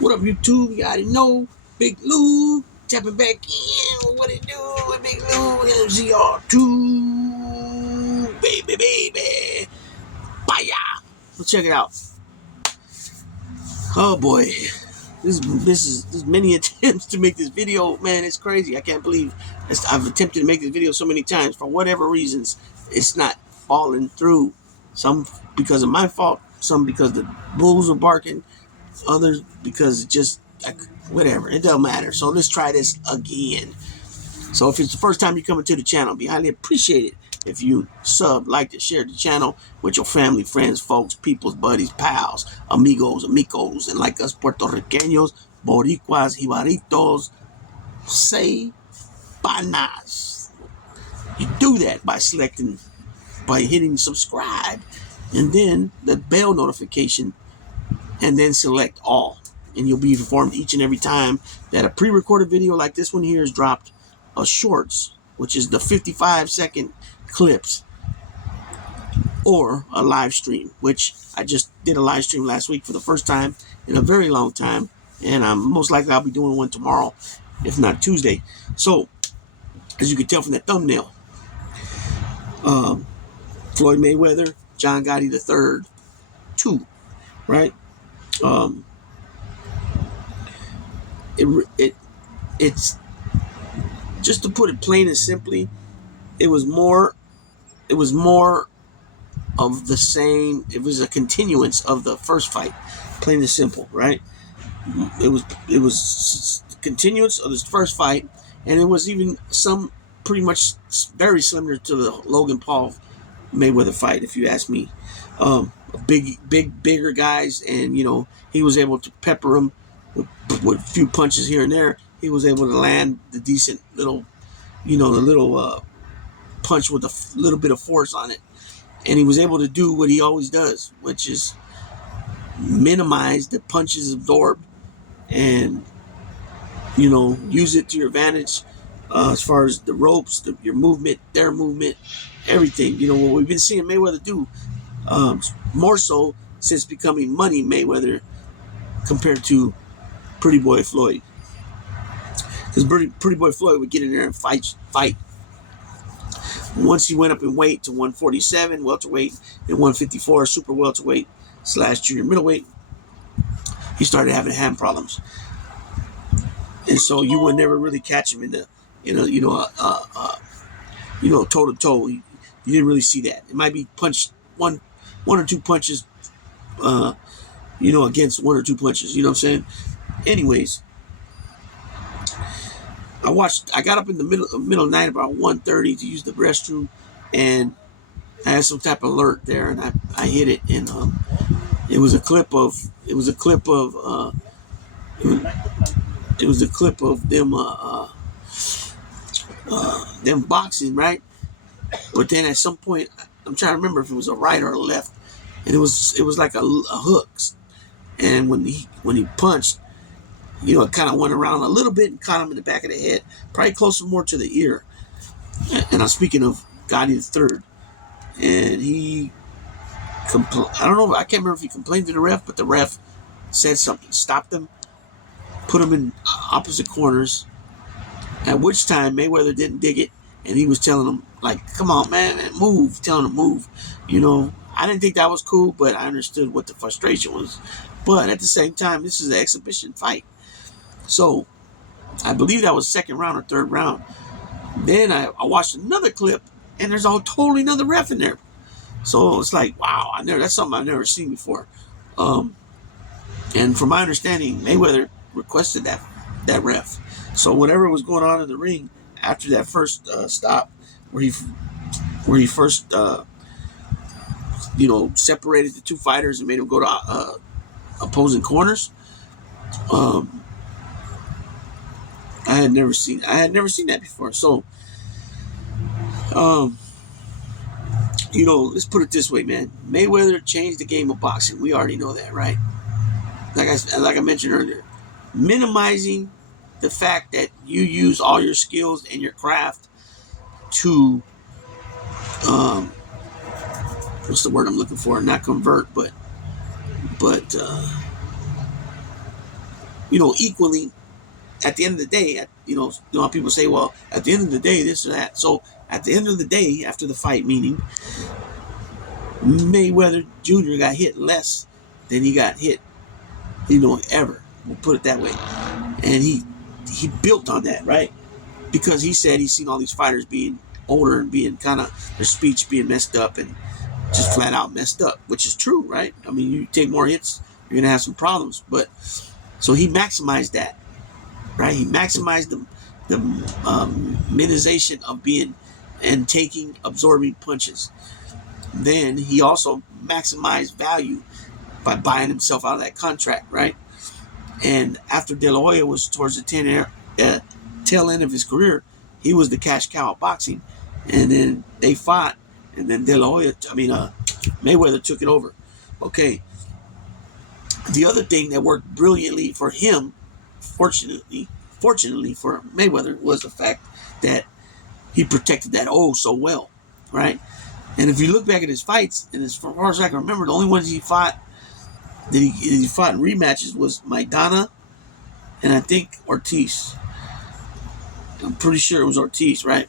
What up, YouTube? You already know. Big Lou tapping back in. What it do? Big Lou MCR2. Baby. Bye. Let's check it out. Oh boy. This is many attempts to make this video. Man, it's crazy. I can't believe I've attempted to make this video so many times. For whatever reasons, it's not falling through. Some because of my fault. Some because the bulls are barking. Others because it just whatever, it doesn't matter. So let's try this again. So if it's the first time you're coming to the channel, it'd be highly appreciated if you sub, like, and share the channel with your family, friends, folks, peoples, buddies, pals, amigos, and like us Puerto Ricanos, Boricuas, Jibaritos, say panas. You do that by hitting subscribe and then the bell notification, and then select all, and you'll be informed each and every time that a pre-recorded video like this one here is dropped, a shorts, which is the 55-second clips, or a live stream, which I just did a live stream last week for the first time in a very long time, and most likely I'll be doing one tomorrow, if not Tuesday. So as you can tell from that thumbnail, Floyd Mayweather, John Gotti III 2, right? It's just to put it plain and simply, it was more of the same. It was a continuance of the first fight, plain and simple, right? It was continuance of this first fight, and it was even some pretty much very similar to the Logan Paul Mayweather fight, if you ask me. Bigger guys, and he was able to pepper them with a few punches here and there. He was able to land the decent little, the little punch with a little bit of force on it. And he was able to do what he always does, which is minimize the punches absorbed and, use it to your advantage as far as the ropes, your movement, their movement, everything. What we've been seeing Mayweather do, more so since becoming Money Mayweather compared to Pretty Boy Floyd. Because Pretty Boy Floyd would get in there and fight. Once he went up in weight to 147 welterweight and 154 super welterweight / junior middleweight, he started having hand problems, and so you would never really catch him in the toe to toe. You didn't really see that. It might be punched one or two punches, against one or two punches. You know what I'm saying? Anyways, I got up in the middle of the night about 1:30 to use the restroom, and I had some type of alert there, and I hit it, and it was a clip of them boxing, right? But then at some point, I'm trying to remember if it was a right or a left, and it was like a hook, and when he punched, it kind of went around a little bit and caught him in the back of the head, probably closer more to the ear. And I'm speaking of Gotti III. And he, I don't know, I can't remember if he complained to the ref, but the ref said something, stopped him, put him in opposite corners, at which time Mayweather didn't dig it, and he was telling him, like, come on, man, move, telling him move. I didn't think that was cool, but I understood what the frustration was. But at the same time, this is an exhibition fight. So I believe that was second round or third round. Then I watched another clip, and there's a totally another ref in there. So it's like, wow, that's something I've never seen before. And from my understanding, Mayweather requested that ref. So whatever was going on in the ring after that first stop, where he first separated the two fighters and made them go to opposing corners. I had never seen that before. So, let's put it this way, man. Mayweather changed the game of boxing. We already know that, right? Like I mentioned earlier, minimizing the fact that you use all your skills and your craft to, what's the word I'm looking for? Not convert, but equally at the end of the day. How people say, well, at the end of the day, this or that. So at the end of the day, after the fight, meaning Mayweather Jr. got hit less than he got hit, ever. We'll put it that way. And he built on that, right? Because he said he's seen all these fighters being older and being kind of their speech being messed up and just flat out messed up, which is true, right? I mean, you take more hits, you're gonna have some problems. But so he maximized that, right? He maximized the minimization of being and taking absorbing punches. Then he also maximized value by buying himself out of that contract, right? And after De La Hoya was towards the tail end of his career, he was the cash cow of boxing. And then they fought, and then Mayweather took it over. Okay. The other thing that worked brilliantly for him, fortunately for Mayweather, was the fact that he protected that so well, right? And if you look back at his fights, and as far as I can remember, the only ones he fought he fought in rematches was Maidana and I think Ortiz. I'm pretty sure it was Ortiz, right?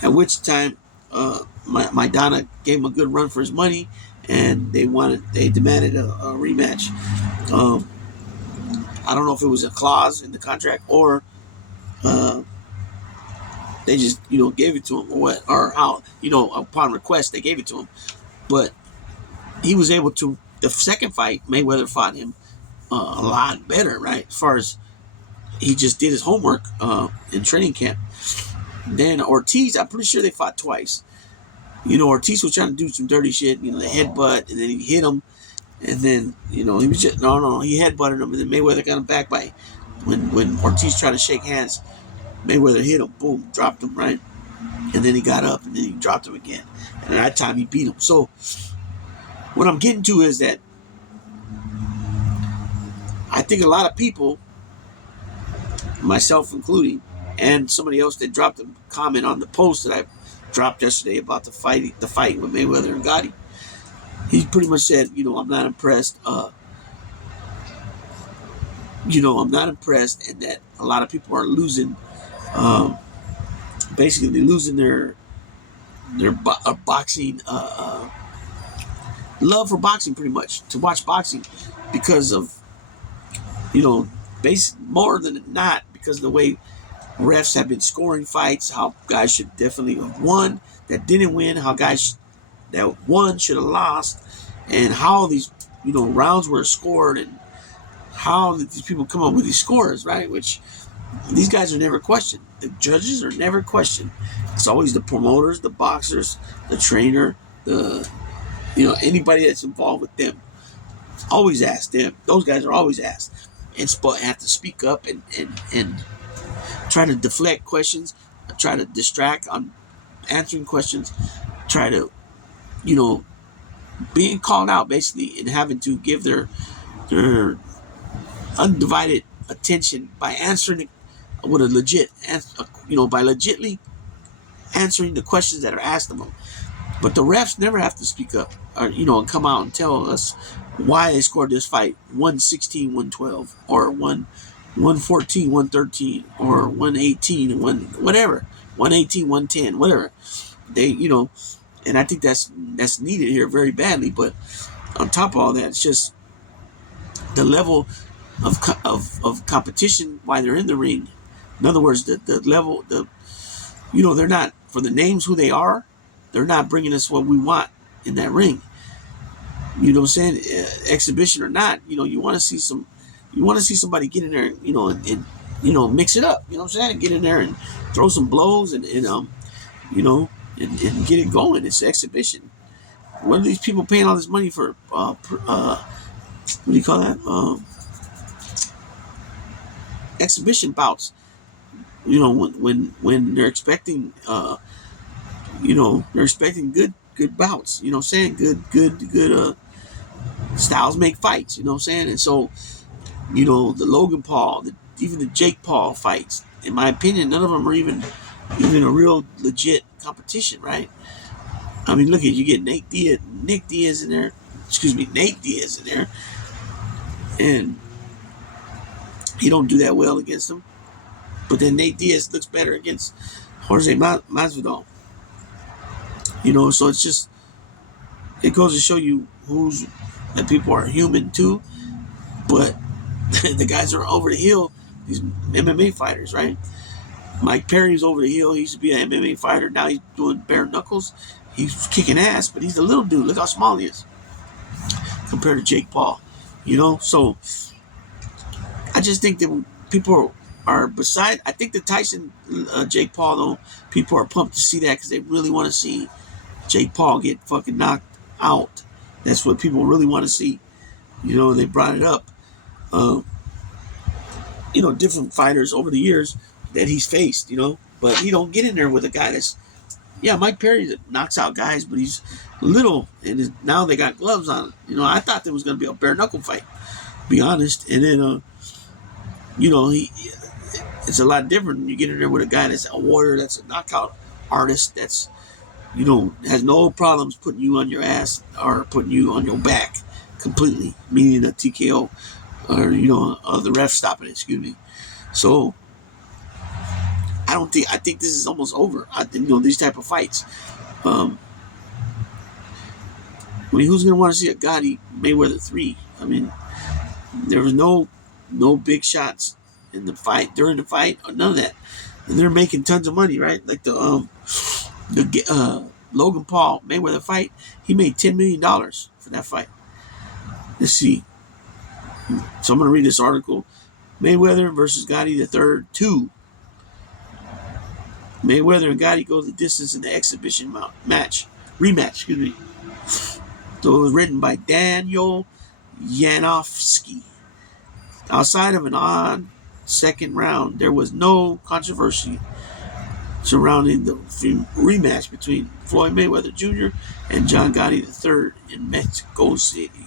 At which time, Maidana gave him a good run for his money, and they demanded a rematch. I don't know if it was a clause in the contract or they just gave it to him or what, or how upon request they gave it to him. But he was able to. The second fight, Mayweather fought him a lot better, right? As far as he just did his homework in training camp. Then Ortiz, I'm pretty sure they fought twice. Ortiz was trying to do some dirty shit, the headbutt, and then he hit him, and then he was just he headbutted him, and then Mayweather got him back by when Ortiz tried to shake hands. Mayweather hit him, boom, dropped him, right, and then he got up, and then he dropped him again, and at that time he beat him. So what I'm getting to is that I think a lot of people, myself including, and somebody else that dropped a comment on the post that I dropped yesterday about the fight with Mayweather and Gotti. He pretty much said, I'm not impressed. I'm not impressed, and that a lot of people are losing, basically losing their boxing love for boxing, pretty much, to watch boxing because of more than not because of the way refs have been scoring fights, how guys should definitely have won that didn't win, how guys that won should have lost, and how these rounds were scored, and how these people come up with these scores, right? Which these guys are never questioned. The judges are never questioned. It's always the promoters, the boxers, the trainer, the anybody that's involved with them. Always ask them. Those guys are always asked, and have to speak up and try to deflect questions, try to distract on answering questions, try to, being called out basically and having to give their undivided attention by answering with a legit, by legitly answering the questions that are asked of them. But the refs never have to speak up or, and come out and tell us why they scored this fight 116, 112 or 114, 113 or 118 and whatever, 118, 110, whatever. They, and I think that's needed here very badly. But on top of all that, it's just the level of competition while they're in the ring. In other words, the level, they're not, for the names who they are, they're not bringing us what we want in that ring. You know what I'm saying? Exhibition or not, you want to see somebody get in there, and mix it up. You know what I'm saying? And get in there and throw some blows and get it going. It's exhibition. What are these people paying all this money for? What do you call that? Exhibition bouts. When they're expecting, they're expecting good bouts. You know what I'm saying? Good styles make fights. You know what I'm saying? And so, the Logan Paul, even the Jake Paul fights, in my opinion, none of them are even a real legit competition, right? I mean, look at you get Nate Diaz in there, and He don't do that well against him. But then Nate Diaz looks better against Jorge Masvidal. You know, so it's just, it goes to show you that people are human too. But the guys are over the hill, these MMA fighters, right? Mike Perry's over the hill. He used to be an MMA fighter. Now he's doing bare knuckles. He's kicking ass, but he's a little dude. Look how small he is compared to Jake Paul. You know, so I just think that people are beside. I think the Tyson Jake Paul though, people are pumped to see that because they really want to see Jake Paul get fucking knocked out. That's what people really want to see. You know, they brought it up. You know, different fighters over the years that he's faced, you know, but he don't get in there with a guy that's, yeah, Mike Perry knocks out guys, but he's little, and now they got gloves on. You know, I thought there was going to be a bare knuckle fight, to be honest, and then, you know, it's a lot different when you get in there with a guy that's a warrior, that's a knockout artist, that's, you know, has no problems putting you on your ass or putting you on your back completely, meaning a TKO or, you know, the ref stopping it, excuse me. So I think this is almost over. I think, you know, these type of fights. I mean, who's going to want to see a Gotti Mayweather 3? I mean, there was no big shots in the fight, during the fight, or none of that. And they're making tons of money, right? Like the Logan Paul Mayweather fight, he made $10 million for that fight. Let's see. So I'm going to read this article. Mayweather versus Gotti III 2. Mayweather and Gotti go the distance in the exhibition rematch, excuse me. So it was written by Daniel Yanofsky. Outside of an odd second round, there was no controversy surrounding the rematch between Floyd Mayweather Jr. and John Gotti III in Mexico City.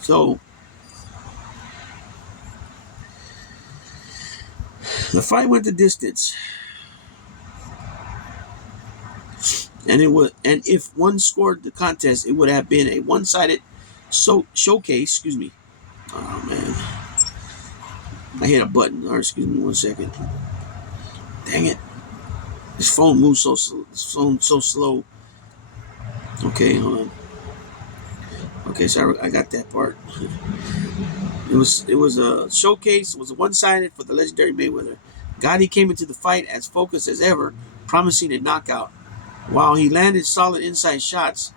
So the fight went the distance, and if one scored the contest, it would have been a one-sided showcase. Excuse me. Oh man, I hit a button. Or excuse me, 1 second. Dang it! This phone moves so slow. Okay, hold on. Okay, sorry, I got that part. It was a showcase. It was one-sided for the legendary Mayweather. Gotti came into the fight as focused as ever, promising a knockout. While he landed solid inside shots,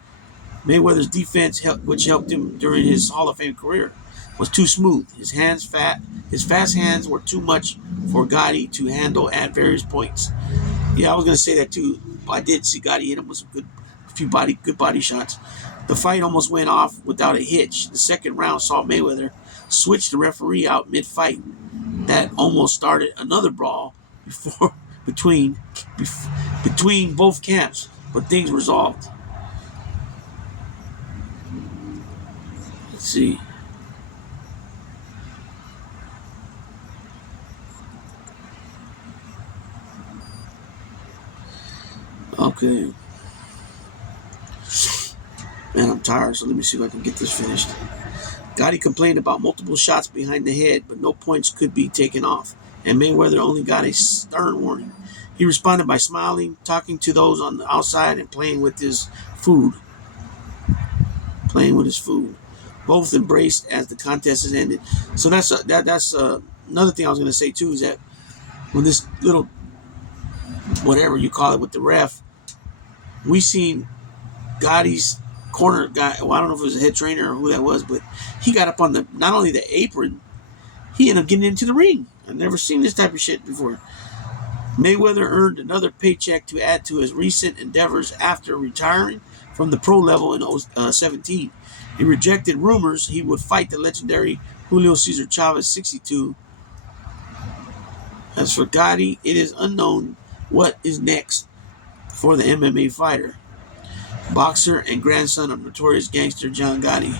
Mayweather's defense, which helped him during his Hall of Fame career, was too smooth. His fast hands were too much for Gotti to handle at various points. Yeah, I was gonna say that too. I did see Gotti hit him with some good body shots. The fight almost went off without a hitch. The second round saw Mayweather switch the referee out mid-fight. That almost started another brawl between both camps, but things resolved. Let's see. Okay. Man, I'm tired, so let me see if I can get this finished. Gotti complained about multiple shots behind the head, but no points could be taken off, and Mayweather only got a stern warning. He responded by smiling, talking to those on the outside, and playing with his food. Both embraced as the contest has ended. So that's another thing I was going to say too, is that when this little, whatever you call it, with the ref, we seen Gotti's corner guy. Well, I don't know if it was a head trainer or who that was, but he got up on not only the apron, he ended up getting into the ring. I've never seen this type of shit before. Mayweather earned another paycheck to add to his recent endeavors after retiring from the pro level in 2017. He rejected rumors he would fight the legendary Julio Cesar Chavez 62. As for Gotti, it is unknown what is next for the MMA fighter, boxer and grandson of notorious gangster John Gotti.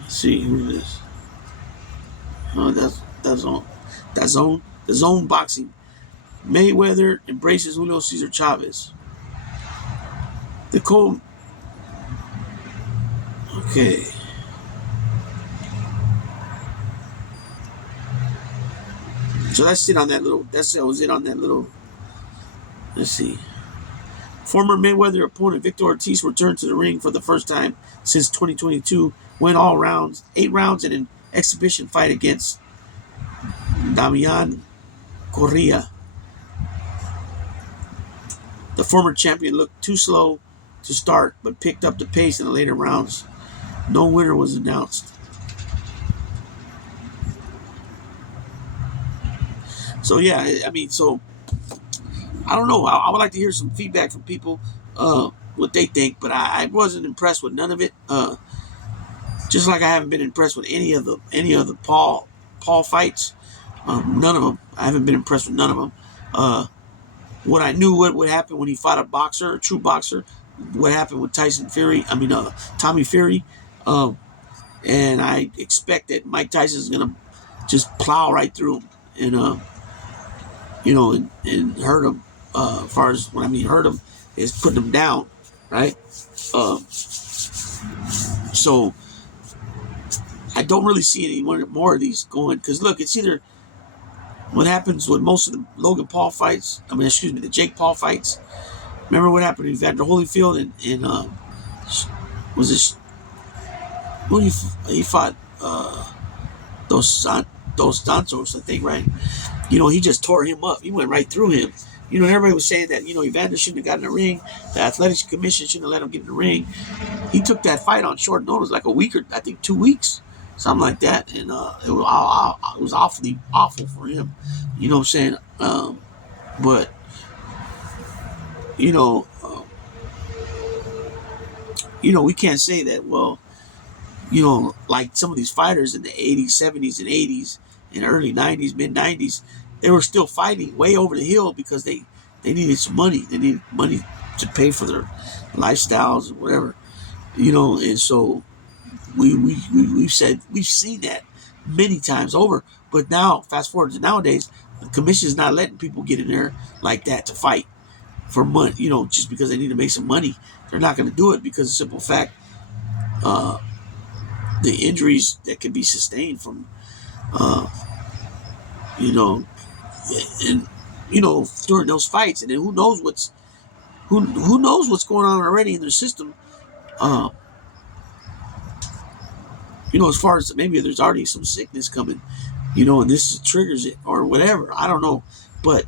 Let's see who it is. Oh, that's zone boxing. Mayweather embraces Julio Cesar Chavez. The Okay. So that's it on that little. That was it on that little. Let's see. Former Mayweather opponent Victor Ortiz returned to the ring for the first time since 2022. Went all rounds, 8 rounds in an exhibition fight against Damian Correa. The former champion looked too slow to start, but picked up the pace in the later rounds. No winner was announced. So yeah, I mean, so I don't know. I would like to hear some feedback from people, what they think. But I wasn't impressed with none of it. Just like I haven't been impressed with any of the Paul fights. None of them. I haven't been impressed with none of them. What I knew what would happen when he fought a boxer, a true boxer. What happened with Tommy Fury. And I expect that Mike Tyson is gonna just plow right through him and hurt him. As far as what I mean, hurt him is putting him down, right? So I don't really see any more of these going, because look, it's either what happens with most of the Logan Paul fights. The Jake Paul fights. Remember what happened to Evander Holyfield and was this who he fought? Dos Santos, I think, right? He just tore him up. He went right through him. Everybody was saying that, Evander shouldn't have gotten in the ring. The Athletics Commission shouldn't have let him get in the ring. He took that fight on short notice, like a week or I think 2 weeks, something like that. And it was awfully awful for him. You know what I'm saying? But, we can't say that, well, like some of these fighters in the 80s, 70s, and 80s, and early 90s, mid 90s, they were still fighting way over the hill because they needed some money. They needed money to pay for their lifestyles or whatever, And so we've seen that many times over. But now, fast forward to nowadays, the commission's not letting people get in there like that to fight for money. Just because they need to make some money, they're not going to do it because of the simple fact, the injuries that can be sustained from, and during those fights, and then who knows what's going on already in their system. As far as maybe there's already some sickness coming, and this triggers it or whatever. I don't know, but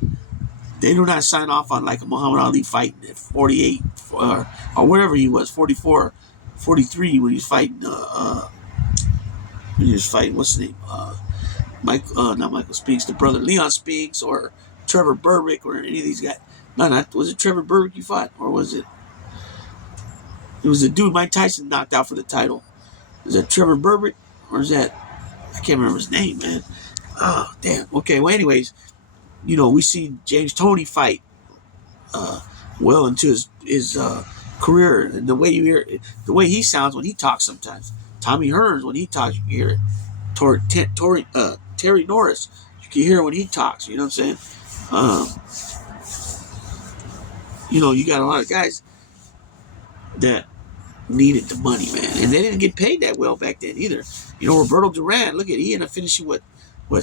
they do not sign off on like a Muhammad Ali fighting at 48 or whatever he was, 44, 43 when he was fighting. What's his name? Not Michael Spinks, the brother Leon Spinks or Trevor Berbick or any of these guys. Was it Trevor Berbick you fought, or was it? It was the dude Mike Tyson knocked out for the title. Is that Trevor Berbick, or is that? I can't remember his name, man. Oh, damn. Okay. Well, anyways, we seen James Toney fight well into his career, and the way he sounds when he talks sometimes. Tommy Hearns, when he talks, you can hear it. Terry Norris, you can hear when he talks. You know what I'm saying? You got a lot of guys that needed the money, man, and they didn't get paid that well back then either. Roberto Duran, look at, he ended up finishing what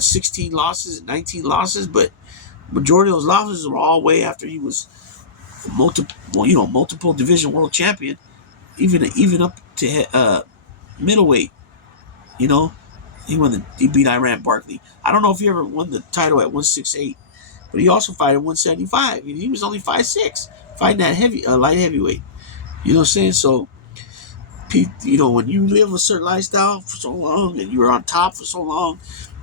16 losses, 19 losses, but majority of those losses were all way after he was multiple division world champion, even up to middleweight. He beat Iran Barkley. I don't know if he ever won the title at 168, but he also fought at 175. He was only 5'6", fighting that light heavyweight. You know what I'm saying? So, when you live a certain lifestyle for so long and you're on top for so long,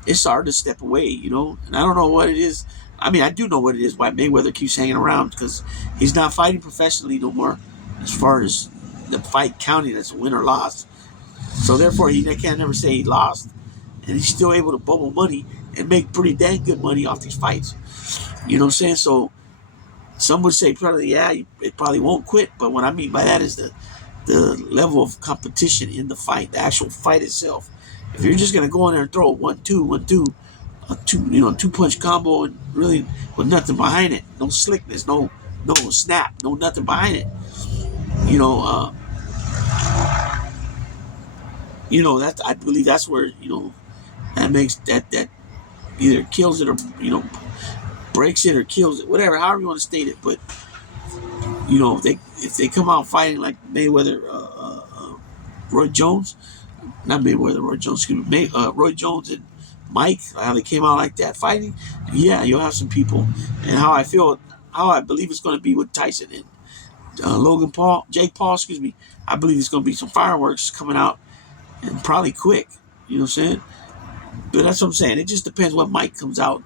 it's hard to step away, And I don't know what it is. I mean, I do know what it is, why Mayweather keeps hanging around, because he's not fighting professionally no more as far as the fight counting as a win or loss. So, therefore, he can't never say he lost. And he's still able to bubble money and make pretty dang good money off these fights. You know what I'm saying? So, some would say probably, it probably won't quit. But what I mean by that is the level of competition in the fight, the actual fight itself. If you're just going to go in there and throw a 1-2, a 2-punch combo and really with nothing behind it, no slickness, no snap, no nothing behind it, That I believe that's where that makes that either kills it or breaks it or kills it, whatever, however you want to state it. But if they come out fighting like Mayweather, Roy Jones, not Mayweather, Roy Jones, excuse me, Roy Jones and Mike, how they came out like that fighting, yeah, you'll have some people. And how I believe it's going to be with Tyson and Jake Paul, excuse me. I believe there's going to be some fireworks coming out and probably quick. You know what I'm saying? But that's what I'm saying. It just depends what Mike comes out.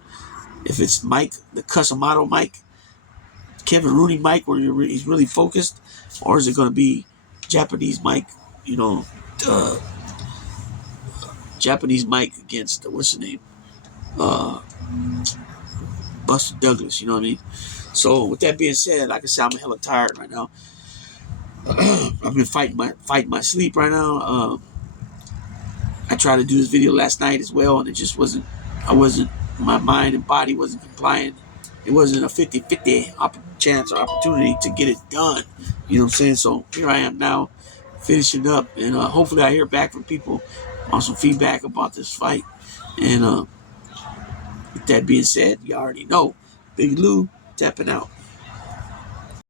If it's Mike, the Cusimano Mike, Kevin Rooney Mike, where he's really focused, or is it going to be Japanese Mike? Uh, Japanese Mike against what's the name? Uh, Buster Douglas. You know what I mean? So with that being said, like I said, I'm hella tired right now. I've been fighting my sleep right now. I tried to do this video last night as well, and it just wasn't. My mind and body wasn't compliant. It wasn't a 50-50 chance or opportunity to get it done. You know what I'm saying? So here I am now, finishing up, and hopefully I hear back from people on some feedback about this fight. And with that being said, you already know, Big Lou tapping out.